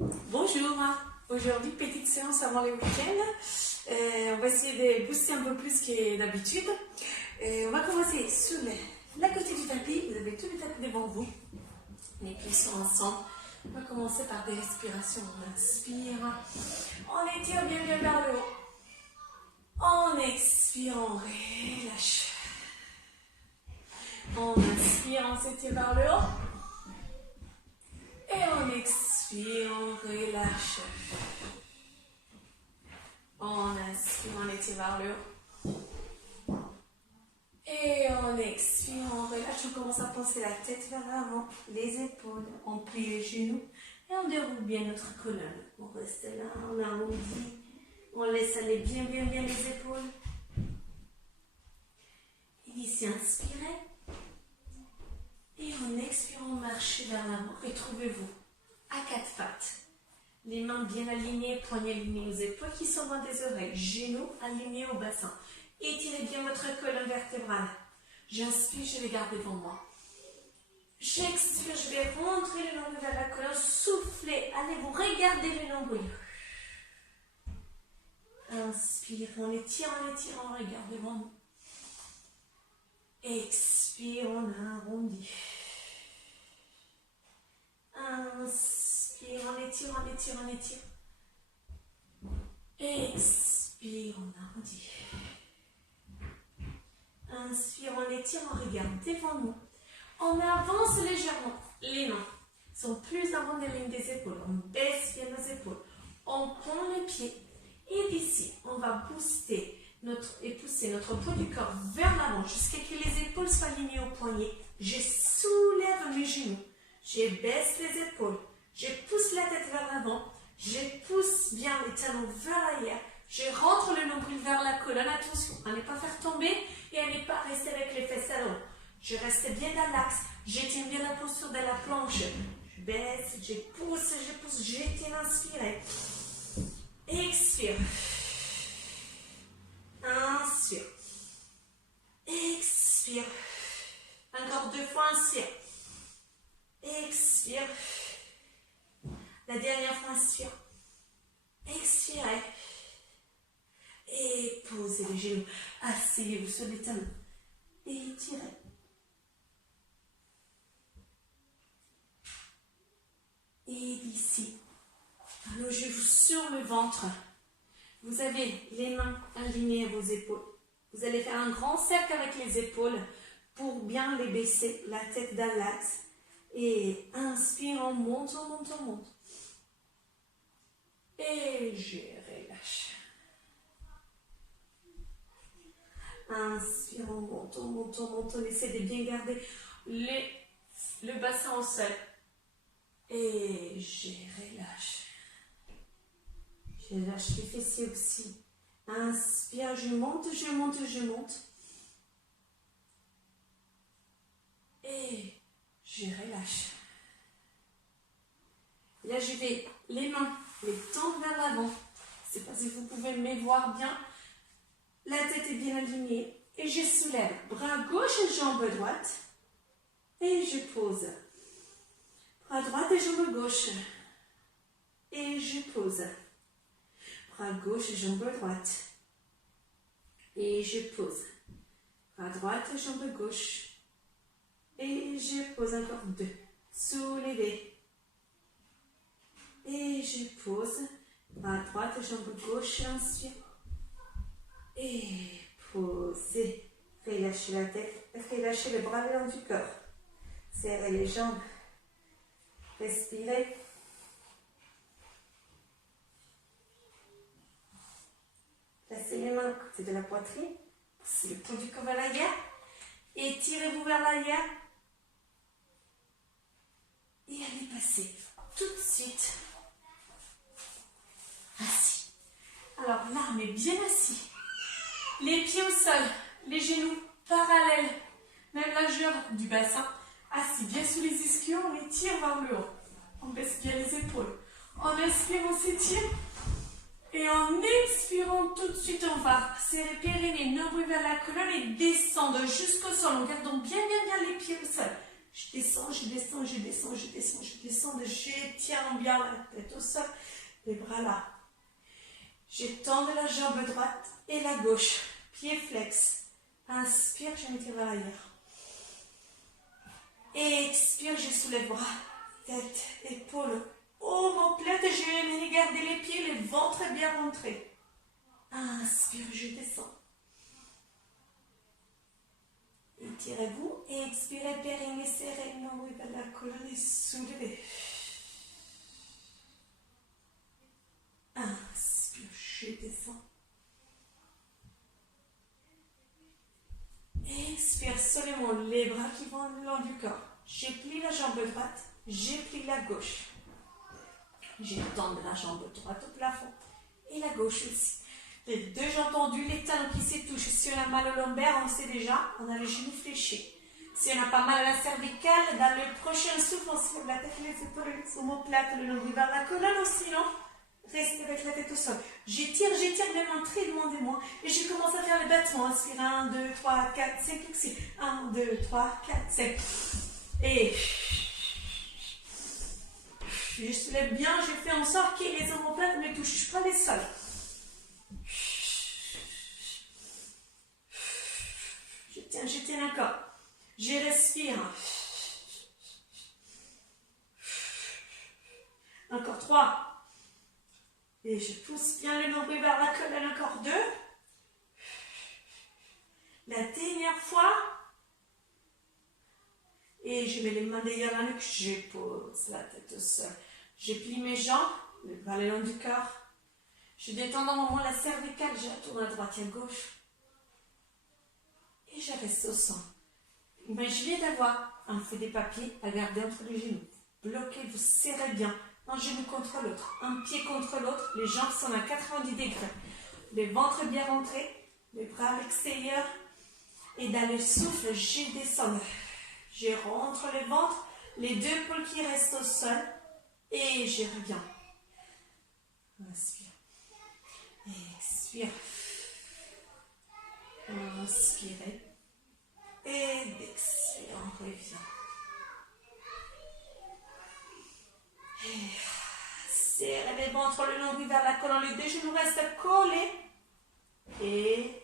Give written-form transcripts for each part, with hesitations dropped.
Bonjour, aujourd'hui petite séance avant le week-end. On va essayer de booster un peu plus que d'habitude. On va commencer sur la côté du tapis. Vous avez tout le tapis devant vous. Les pieds sont ensemble. On va commencer par des respirations. On inspire. On étire bien vers le haut. On expire, on relâche. On inspire, on s'étire vers le haut. Et on expire, on relâche. On inspire, on étire vers le haut. Et on expire, on relâche. On commence à penser la tête vers l'avant, les épaules. On plie les genoux et on déroule bien notre colonne. On reste là, on arrondit. On laisse aller bien les épaules. Et ici, inspirez. Et en expirant, marchez vers l'avant. Retrouvez-vous à quatre pattes. Les mains bien alignées, poignets alignés aux épaules qui sont loin des oreilles. Genoux alignés au bassin. Étirez bien votre colonne vertébrale. J'inspire, je vais garder devant moi. J'expire, je vais rentrer le nombril vers la colonne. Soufflez, allez vous regarder le nombril. Inspire, on étire, on regarde devant nous. Expire, on arrondit. Inspire, on étire. Expire, on arrondit. Inspire, on étire, on regarde devant nous. On avance légèrement. Les mains sont plus avant des lignes des épaules. On baisse bien nos épaules. On prend les pieds. Et d'ici, on va booster et pousser notre poids du corps vers l'avant jusqu'à ce que les épaules soient alignées au poignet. Je soulève mes genoux. Je baisse les épaules. Je pousse la tête vers l'avant. Je pousse bien les talons vers l'arrière. Je rentre le nombril vers la colonne. Attention à ne pas faire tomber et à ne pas rester avec les fesses à l'eau. Je reste bien dans l'axe. Je tiens bien la posture de la planche. Je baisse, je pousse, j'étire, inspirez. Expire. Inspire. Expire. Encore 2 fois, inspire. Expire. La dernière fois, inspire. Expirez. Et posez les genoux. Asseyez-vous sur les talons. Et étirez. Et d'ici, allongez-vous sur le ventre. Vous avez les mains alignées à vos épaules. Vous allez faire un grand cercle avec les épaules pour bien les baisser, la tête dans l'axe. Et inspire, on monte. Et je relâche. Inspire, on monte. On essaie de bien garder le bassin au sol. Et je relâche. Je lâche les fessiers aussi. Inspire, je monte. Et je relâche. Là, je vais les mains, les tendre vers l'avant. Je ne sais pas si vous pouvez me voir bien. La tête est bien alignée. Et je soulève. Bras gauche et jambe droite. Et je pose. Bras droit et jambe gauche. Et je pose. Bras gauche et jambe droite. Et je pose. Bras droite et jambe gauche. Et je pose encore 2. Soulevez. Et je pose. Bras droite et jambe gauche. Inspire. Et posez. Relâchez la tête. Relâchez les bras le long du corps. Serrez les jambes. Respirez. Placez les mains à côté de la poitrine. Poussez le poids du corps vers l'arrière. Étirez-vous vers l'arrière. Et allez passer tout de suite assis. Alors l'arme est bien assis. Les pieds au sol. Les genoux parallèles. Même largeur du bassin. Assis bien sous les ischios, on étire vers le haut. On baisse bien les épaules. En inspirant, on s'étire. Et en expirant, tout de suite, on va serrer périnée, nombril vers la colonne et descendre jusqu'au sol en gardant bien les pieds au sol. Je descends, je descends, je descends, je descends, je descends. J'étire bien la tête au sol. Les bras là. J'étends la jambe droite et la gauche. Pied flex. Inspire, je m'étire vers l'arrière. Expire, je soulève bras, tête, épaules, omoplate. Je vais garder les pieds, le ventre bien rentré. Inspire, je descends. Étirez-vous et expirez, périnée serré, nombril vers la colonne et soulevez. Inspire, je descends. Expire seulement les bras qui vont le long du corps. J'ai plié la jambe droite, j'ai plié la gauche. J'étends la jambe droite au plafond et la gauche aussi. Les deux jambes tendues, les talons qui se touchent. Si on a mal au lombaire, on sait déjà, on a les genoux fléchis. Si on n'a pas mal à la cervicale, dans le prochain souffle, on se lève la tête, les épaules, les omoplates, le nombril vers la colonne, ou sinon, restez avec la tête au sol. J'étire, vraiment très demandez-moi. Et je commence à faire les battements. Inspire, 1, 2, 3, 4, 5, exhale. 1, 2, 3, 4, 5. Et je soulève bien, je fais en sorte que les omoplates ne touchent pas les sols. Je tiens encore. Je respire. Encore 3. Et je pousse bien le nombril vers la colonne. Encore 2. La dernière fois. Et je mets les mains derrière la nuque. Je pose la tête au sol. Je plie mes jambes vers le long du corps. Je détends dans un moment la cervicale. Je tourne à droite et à gauche. Et je reste au centre. Imaginez d'avoir un feu des papiers à garder entre les genoux. Bloquez, vous serrez bien. Un genou contre l'autre, un pied contre l'autre. Les jambes sont à 90 degrés. Le ventre bien rentré, les bras à l'extérieur. Et dans le souffle, je descends. Je rentre le ventre, les deux épaules qui restent au sol. Et je reviens. Inspire. Expire. Inspirez. Et d'expirer, on revient. Serrez les ventres, le nombril vers la colonne, les deux genoux restent collés. Et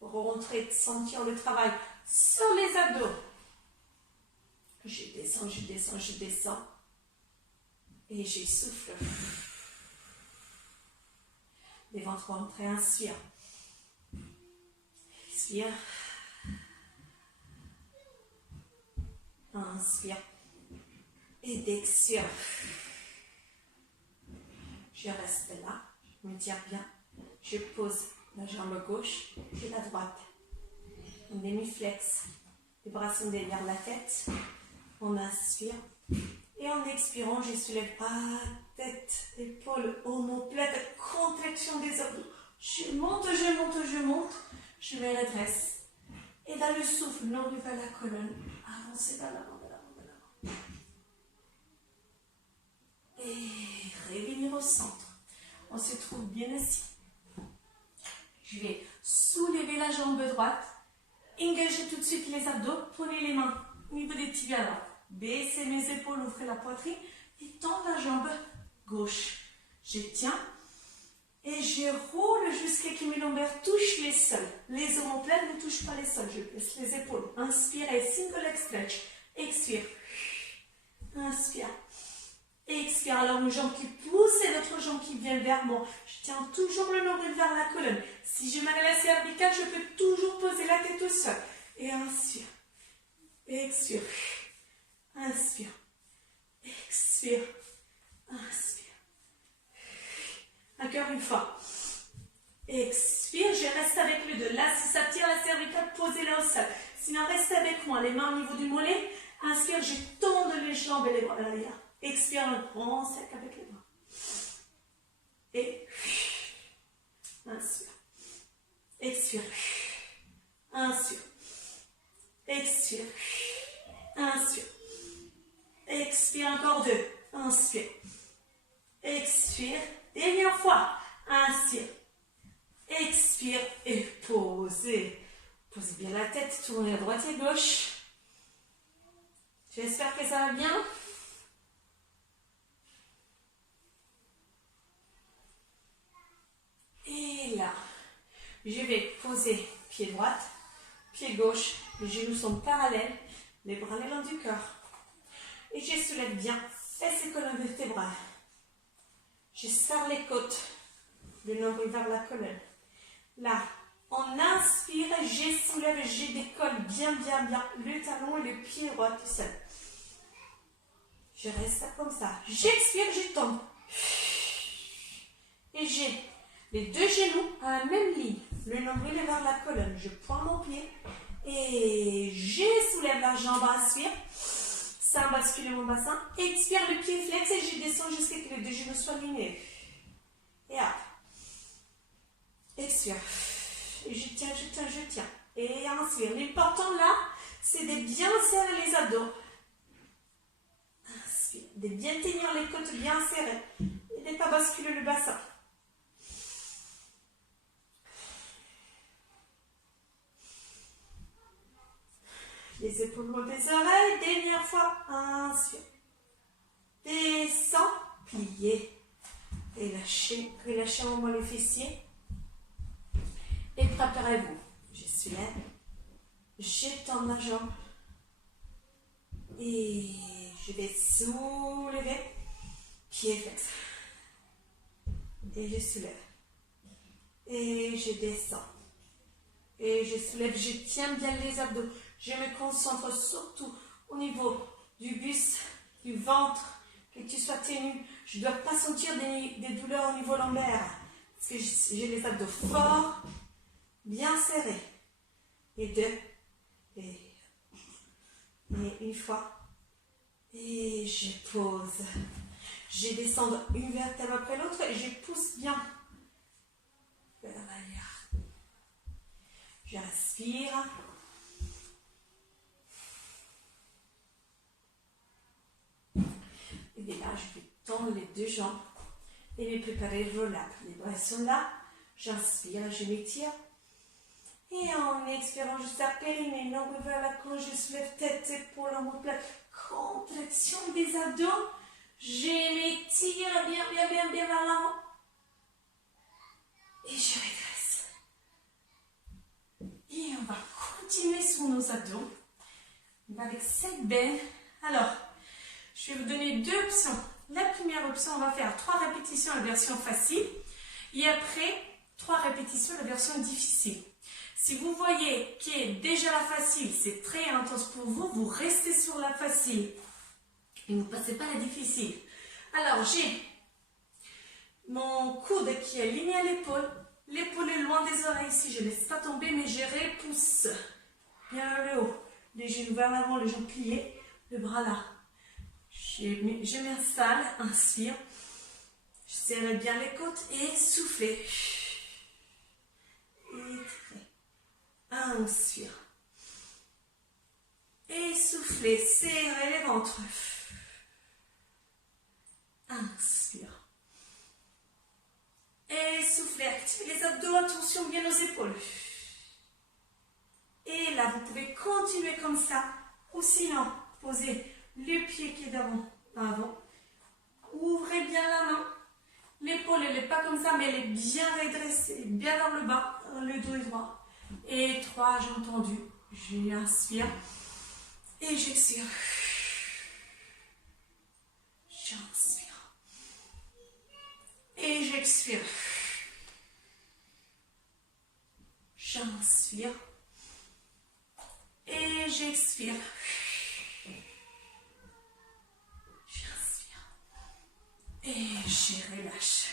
rentrez, sentir le travail sur les abdos. Je descends, je descends, je descends. Et je souffle. Les ventres rentrés, inspire. Expire. Inspire. Et d'expire. Je reste là. Je me tire bien. Je pose la jambe gauche et la droite. Un demi-flex. Les bras sont derrière la tête. On inspire. Et en expirant, je soulève pas tête, épaules, omoplate, contraction des abdos. Je monte, je monte, je monte. Je me redresse. Et dans le souffle, nombril vers la colonne. Avancez vers l'avant, vers l'avant, vers l'avant. Et revenir au centre. On se trouve bien assis. Je vais soulever la jambe droite. Engagez tout de suite les abdos. Prenez les mains au niveau des tibias là. Baissez mes épaules, ouvrez la poitrine. Et tends la jambe gauche. Je tiens. Et je roule jusqu'à ce que mes lombaires touchent les sols. Les omoplates ne touchent pas les sols. Je baisse les épaules. Inspirez, single leg stretch. Expire. Inspire. Expire. Alors une jambe qui pousse et l'autre jambe qui vient vers moi. Je tiens toujours le nombril vers la colonne. Si j'ai mal à la cervicale, je peux toujours poser la tête au sol. Et inspire. Expire. Inspire. Expire. Inspire. Encore une fois. Expire, je reste avec les deux. Là, si ça tire la cervicale, posez-la au sol. Sinon, restez avec moi. Les mains au niveau du mollet. Inspire, je tourne les jambes et les bras vers l'arrière. Expire, un grand sec avec les bras. Et inspire. Expire. Inspire. Expire. Inspire. Expire, encore 2. Inspire. Expire. Dernière fois. Inspire. Expire et posez. Posez bien la tête. Tournez à droite et gauche. J'espère que ça va bien. Et là, je vais poser pied droit, pied gauche, les genoux sont parallèles, les bras le long du corps. Et je soulève bien fesses et colonne vertébrale. Je serre les côtes, le nombril vers la colonne. Là, on inspire, je soulève, je décolle bien le talon et le pied droit tout seul. Je reste comme ça. J'expire, je tombe. Et j'ai les deux genoux à la même ligne. Le nombril est vers la colonne. Je pointe mon pied et je soulève la jambe, inspire. Ça bascule mon bassin. Expire, le pied flex et je descends jusqu'à ce que les deux genoux soient alignés. Et hop. Expire. Et je tiens. Et inspire. L'important là, c'est de bien serrer les abdos. Inspire. De bien tenir les côtes bien serrées. Et de ne pas basculer le bassin. Les épaules montent des oreilles. Dernière fois. Inspire. Descends. Pliez. Et relâchez un moment les fessiers. Et préparez-vous. Je soulève. J'étends ma jambe. Et je vais soulever. Pied flex. Et je soulève. Et je descends. Et je soulève. Je tiens bien les abdos. Je me concentre surtout au niveau du buste, du ventre, que tu sois tenu. Je ne dois pas sentir des douleurs au niveau lombaire. Parce que j'ai les abdos forts, bien serrés. Et deux. Et une fois. Et je pose. Je descends une vertèbre après l'autre et je pousse bien vers l'arrière. Je respire. Et là, je vais tendre les deux jambes et me préparer le roll-up. Les bras sont là. J'inspire, je m'étire. Et en expirant, je tape périnée, nombril vers la colonne, je soulève tête, épaule, en haut plat. Contraction des abdos. Je m'étire bien vers l'avant. Et je régresse. Et on va continuer sur nos abdos. Avec cette benne. Alors, je vais vous donner deux options. La première option, on va faire 3 répétitions, la version facile. Et après, 3 répétitions, la version difficile. Si vous voyez que déjà la facile, c'est très intense pour vous, vous restez sur la facile. Et vous ne passez pas à la difficile. Alors, j'ai mon coude qui est aligné à l'épaule. L'épaule est loin des oreilles ici. Je ne laisse pas tomber, mais je repousse bien vers le haut. Les genoux vers l'avant, les jambes pliées. Le bras là. Je m'installe, inspire. Je serre bien les côtes et soufflez. Étirez. Inspire. Et soufflez, serrez les ventres. Inspire. Et soufflez, activez les abdos, attention bien aux épaules. Et là, vous pouvez continuer comme ça. Ou sinon, posez le pied qui est devant, avant. Ouvrez bien la main. L'épaule, elle n'est pas comme ça, mais elle est bien redressée, bien vers le bas, le dos est droit. Et 3, j'ai entendu. J'inspire. Et j'expire. J'inspire. Et j'expire. J'inspire. Et j'expire. J'inspire. Et je relâche.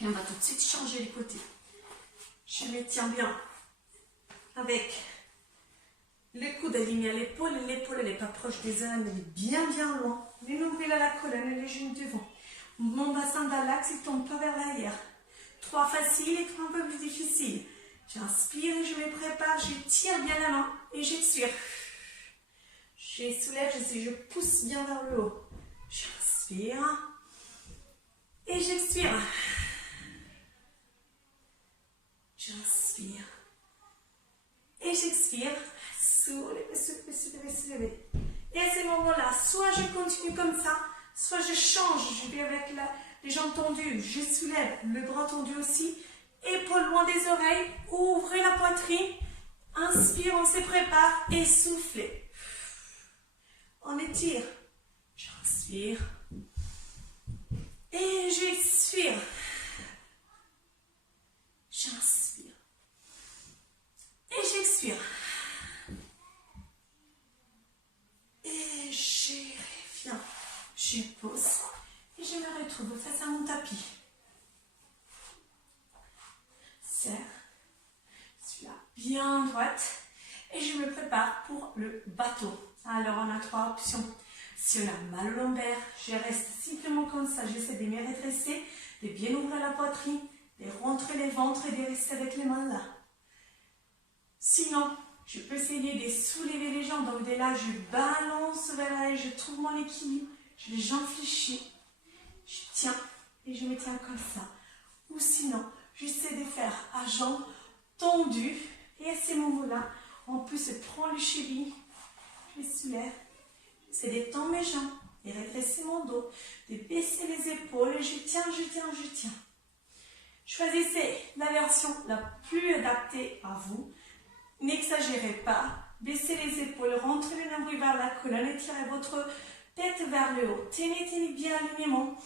Et on va tout de suite changer les côtés. Je me tiens bien avec le coude aligné à l'épaule. L'épaule n'est pas proche des oreilles, elle est bien loin. Le nombril à la colonne et les genoux devant. Mon bassin dans l'axe, il ne tombe pas vers l'arrière. 3 faciles et 3 un peu plus difficiles. J'inspire et je me prépare. Je tire bien la main et j'expire. Je soulève, je pousse bien vers le haut. J'inspire et j'expire. J'inspire et j'expire. Soulevez. soit je continue comme ça, soit je change, je vais avec les jambes tendues, je soulève, le bras tendu aussi, épaules loin des oreilles, ouvrez la poitrine, inspire, on se prépare et soufflez. On étire, j'inspire et j'expire. J'inspire et j'expire. Et je reviens, je pose et je me retrouve face à mon tapis. Serre, je suis là bien droite et je me prépare pour le bateau. Alors on a 3 options. Si on a mal au lombaire, je reste simplement comme ça, j'essaie de me redresser, de bien ouvrir la poitrine, de rentrer le ventre et de rester avec les mains là. Sinon, je peux essayer de soulever les jambes. Donc de là, je balance vers là et je trouve mon équilibre. J'ai les jambes fléchies. Je tiens et je me tiens comme ça. Ou sinon, j'essaie de faire à jambes tendues. Et à ces moments-là, on peut se prendre le cheville. Je soulève. J'essaie de tendre mes jambes et redresser mon dos. De baisser les épaules. Et je tiens, je tiens, je tiens. Choisissez la version la plus adaptée à vous. N'exagérez pas, baissez les épaules, rentrez le nombril vers la colonne, étirez votre tête vers le haut. Tenez bien l'alignement.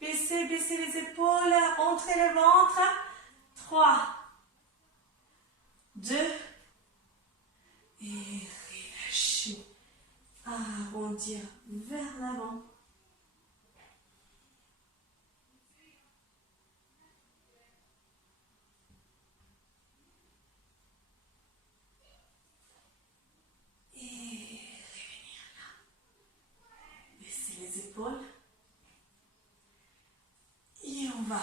Baissez les épaules, rentrez le ventre. 3, 2, et relâchez. Arrondir vers l'avant. Épaules. Et on va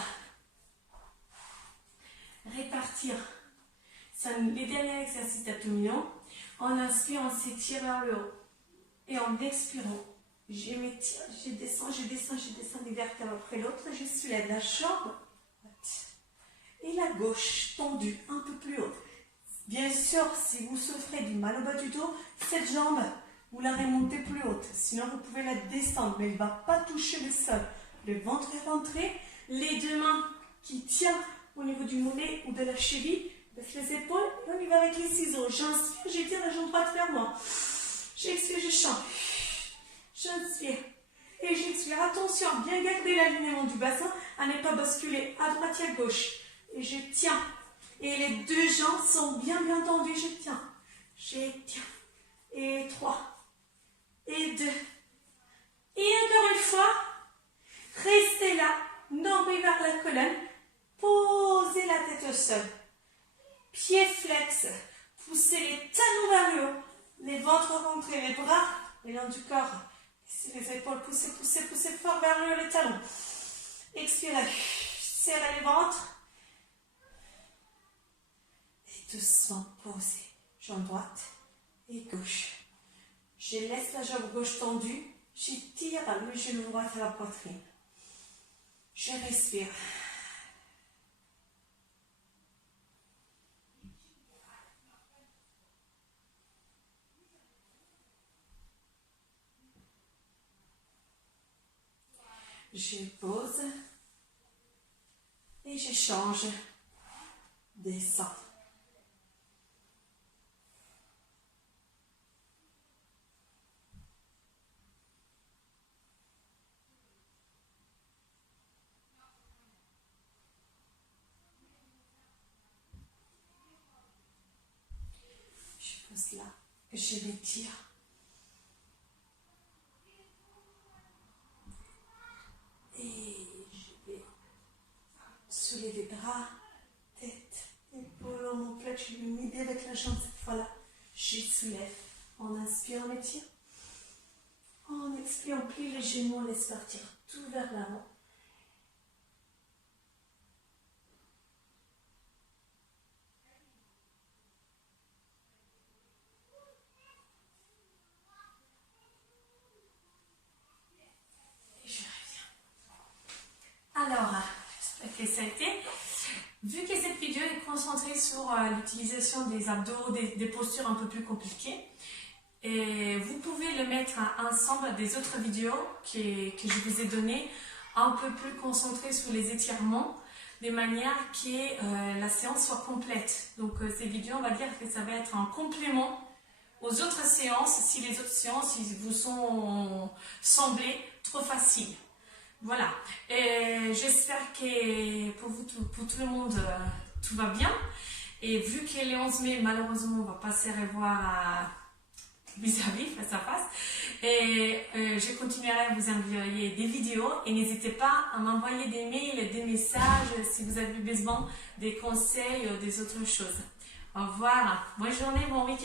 répartir. C'est les derniers exercices d'abdominaux. En inspirant, on s'étire vers le haut. Et en expirant, je m'étire, je descends des vertèbres après l'autre. Je soulève la jambe et la gauche tendue un peu plus haute. Bien sûr, si vous souffrez du mal au bas du dos, cette jambe, vous la remontez plus haute. Sinon, vous pouvez la descendre, mais elle ne va pas toucher le sol. Le ventre est rentré. Les 2 mains qui tiennent au niveau du mollet ou de la cheville, baisse les épaules. Et on y va avec les ciseaux. J'inspire, j'étire la jambe droite vers moi. J'expire, je chante. J'inspire et j'expire. Attention, bien garder l'alignement du bassin à ne pas basculer à droite et à gauche. Et je tiens. Et les 2 jambes sont bien tendues. Je tiens. J'étire. Et 3. Et 2. Et encore une fois, restez là, nombril vers la colonne, posez la tête au sol, pieds flex, poussez les talons vers le haut, les ventres rentrés, les bras, le long du corps, laissez les épaules, poussez fort vers le haut les talons, expirez, serrez les ventres, et doucement posez, jambe droite et gauche. Je laisse la jambe gauche tendue, j'étire le genou droit à la poitrine. Je respire. Je pose et je change. Descends. Là, je m'étire. Et je vais soulever bras, tête, épaules, mon plat, je vais m'aider avec la jambe cette fois-là. Je soulève. On inspire, on étire. On expire, on plie les genoux, on laisse partir tout vers l'avant. Alors, j'espère que ça a été. Vu que cette vidéo est concentrée sur l'utilisation des abdos, des postures un peu plus compliquées, et vous pouvez le mettre mettre ensemble des autres vidéos que je vous ai données, un peu plus concentrées sur les étirements, de manière que la séance soit complète. Donc ces vidéos, on va dire que ça va être un complément aux autres séances, si les autres séances vous sont semblées trop faciles. Voilà, j'espère que pour vous, pour tout le monde, tout va bien. Et vu que le 11 mai, malheureusement, on ne va pas se revoir vis-à-vis, face à face, et je continuerai à vous envoyer des vidéos et n'hésitez pas à m'envoyer des mails, des messages si vous avez besoin des conseils, des autres choses. Au revoir, bonne journée, bon week-end.